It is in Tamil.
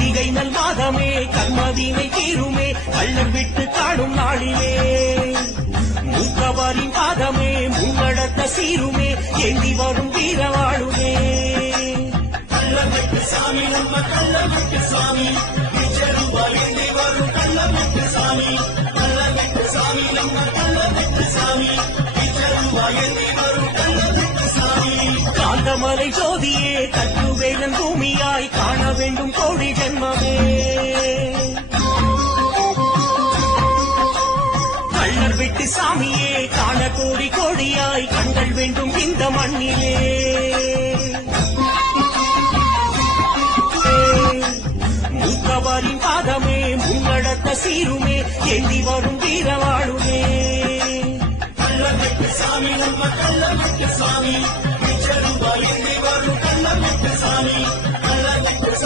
கார்த்திகை நல் மாதமே கர்மவீனை தீருமே கள்ளர் விட்டு காணும் நாளிலே மூக்கவரின் பாதமே முன்னடத்த சீருமே ஏந்தி வரும் வீரவாழுமே கள்ளமெட்டு சாமி நம்ம கள்ளமெட்டு சாமி ஏந்தி வரும் கள்ளமெட்டு சாமி கள்ளமெட்டு சாமி நம்ம கள்ளமெட்டு சாமி ஏந்தி வரும் கள்ளமெட்டு சாமி காந்தமலை ஜோதியே கட்டுவேலன் பூமியாய் காண வேண்டும் கோடி ஜென்மமே கள்ளர் விட்டு சாமியே காண கோடி கோடியாய் கண்கள் வேண்டும் இந்த மண்ணிலே மூக்கவரின் பாதமே முன்னடத்த சீருமே ஏந்தி வரும் வீரவாழுமே